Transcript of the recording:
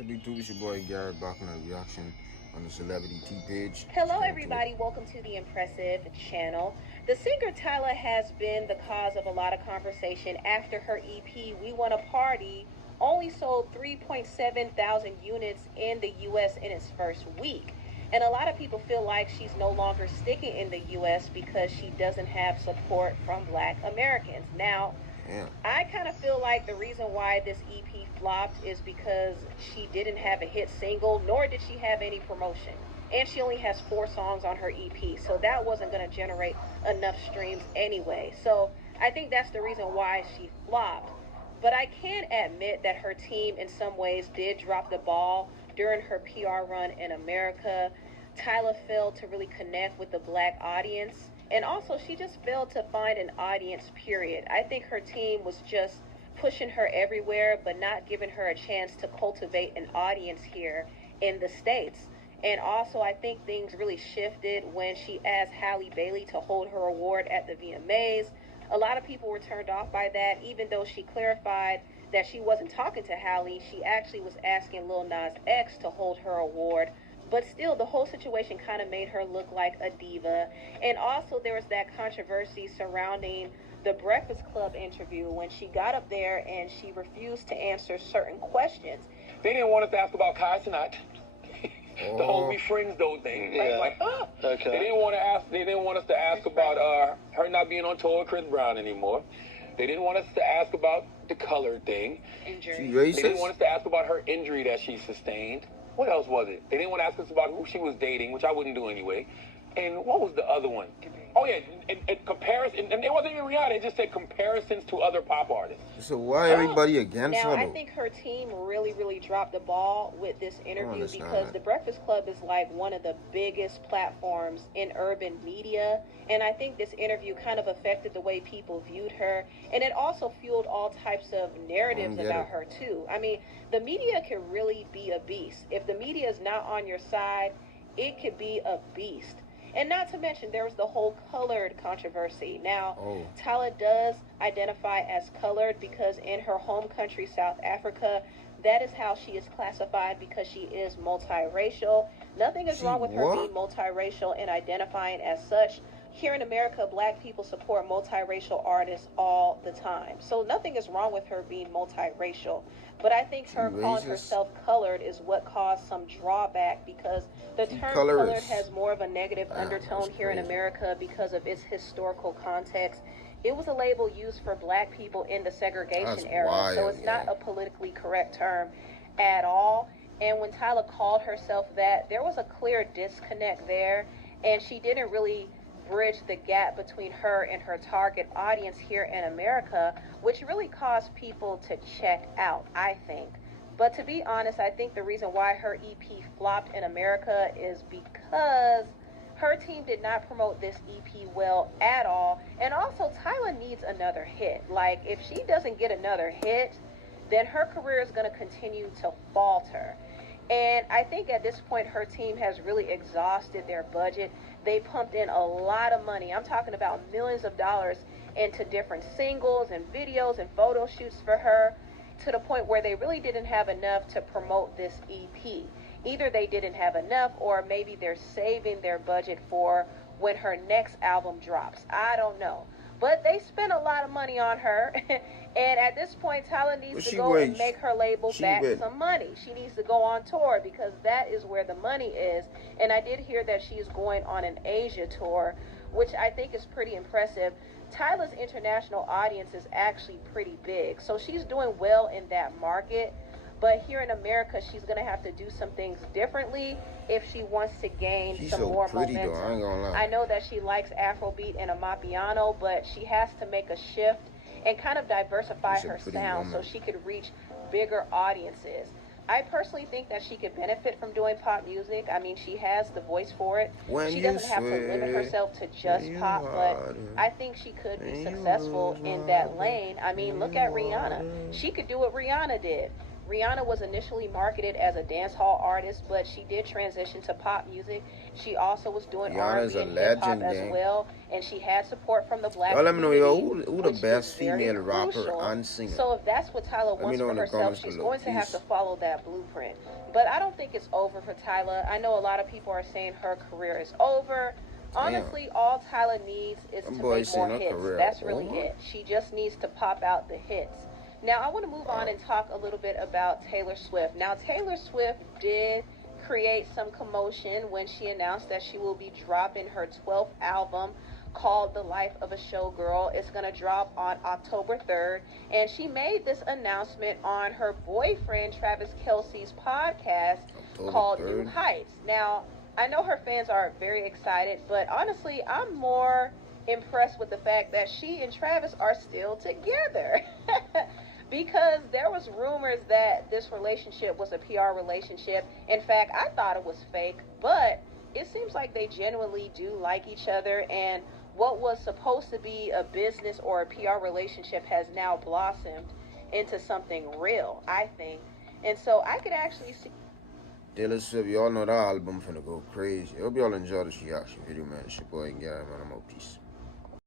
So be too, it's your boy Garret back on a reaction on the Celebrity T page. Hello, everybody. Welcome to the Impressive channel. The singer Tyla has been the cause of a lot of conversation after her EP, We Want a Party, only sold 3.7 thousand units in the U.S. in its first week. And a lot of people feel like she's no longer sticking in the U.S. because she doesn't have support from Black Americans. Now, Damn. I kind of feel like the reason why this EP flopped is because she didn't have a hit single, nor did she have any promotion. And she only has 4 songs on her EP, so that wasn't going to generate enough streams anyway. So I think that's the reason why she flopped. But I can admit that her team in some ways did drop the ball during her PR run in America. Tyla failed to really connect with the Black audience. And also, she just failed to find an audience, period. I think her team was just pushing her everywhere, but not giving her a chance to cultivate an audience here in the States. And also, I think things really shifted when she asked Halle Bailey to hold her award at the VMAs. A lot of people were turned off by that, even though she clarified that she wasn't talking to Halle. She actually was asking Lil Nas X to hold her award. But still, the whole situation kind of made her look like a diva. And also, there was that controversy surrounding the Breakfast Club interview when she got up there and she refused to answer certain questions. They didn't want us to ask about Katseye. The whole "we friends" though thing. Yeah. Like, Okay. They didn't want to ask. They didn't want us to ask about her not being on tour with Chris Brown anymore. They didn't want us to ask about the color thing. Injury. She They racist? didn't want us to ask about her injury that she sustained. What else was it? They didn't want to ask us about who she was dating, which I wouldn't do anyway. And what was the other one? Oh yeah, and comparison. And it wasn't even Rihanna. It just said comparisons to other pop artists. So why everybody against Now, her I though? think her team really dropped the ball with this interview understand because that. the Breakfast Club is like one of the biggest platforms in urban media. And I think this interview kind of affected the way people viewed her. And it also fueled all types of narratives get about it. her, too. I mean, the media can really be a beast. If the media is not on your side, it could be a beast. And not to mention, there was the whole colored controversy. Now, Oh. Tyla does identify as colored because in her home country, South Africa, that is how she is classified because she is multiracial. Nothing is She wrong with her what? being multiracial and identifying as such. Here in America, Black people support multiracial artists all the time. So nothing is wrong with her being multiracial. But I think her calling racist? herself colored is what caused some drawback because the She term colorist. colored has more of a negative Wow, undertone that's here in crazy. America because of its historical context. It was a label used for Black people in the segregation That's era, so wild, it's not man. a politically correct term at all. And when Tyla called herself that, there was a clear disconnect there, and she didn't really bridge the gap between her and her target audience here in America, which really caused people to check out, I think. But to be honest, I think the reason why her EP flopped in America is because her team did not promote this EP well at all. And also, Tyla needs another hit. Like, if she doesn't get another hit, then her career is going to continue to falter. And I think at this point, her team has really exhausted their budget. They pumped in a lot of money. I'm talking about millions of dollars into different singles and videos and photo shoots for her, to the point where they really didn't have enough to promote this EP. Either they didn't have enough, or maybe they're saving their budget for when her next album drops. I don't know. But they spent a lot of money on her. And at this point, Tyla needs But to she go and wins. make her label She back win. some money. She needs to go on tour because that is where the money is. And I did hear that she is going on an Asia tour, which I think is pretty impressive. Tyla's international audience is actually pretty big, so she's doing well in that market. But here in America, she's going to have to do some things differently if she wants to gain She's some so more pretty momentum. though, I ain't gonna lie. I know that she likes Afrobeat and Amapiano, but she has to make a shift and kind of diversify She's a her pretty sound so woman. she could reach bigger audiences. I personally think that she could benefit from doing pop music. I mean, she has the voice for it. When She you doesn't have to limit swear herself to just you pop, but harder, I think she could be and you successful lose in my that lane. I mean, look at you Rihanna. harder. She could do what Rihanna did. Rihanna was initially marketed as a dance hall artist, but she did transition to pop music. She also was doing Rihanna's R&B a and hip hop legend, as gang. well, and she had support from the black Y'all let me know, community, yo, who the which best is very female rapper crucial. and singer? So if that's what Tyla Let me wants know for in the herself, comments she's below. going to have Peace. to follow that blueprint. But I don't think it's over for Tyla. I know a lot of people are saying her career is over. Honestly, all Tyla needs is to make more hits. That's really it. She just needs to pop out the hits. Now, I want to move on and talk a little bit about Taylor Swift. Now, Taylor Swift did create some commotion when she announced that she will be dropping her 12th album called The Life of a Showgirl. It's going to drop on October 3rd. And she made this announcement on her boyfriend, Travis Kelce's podcast called New Heights. Now, I know her fans are very excited, but honestly, I'm more impressed with the fact that she and Travis are still together. Because there was rumors that this relationship was a PR relationship. In fact, I thought it was fake, but it seems like they genuinely do like each other, and what was supposed to be a business or a PR relationship has now blossomed into something real, I think. And so I could actually see Taylor Swift, y'all know that album finna go crazy. Hope y'all enjoy this reaction video, man. It's your boy Garret, man. I'm out. Peace.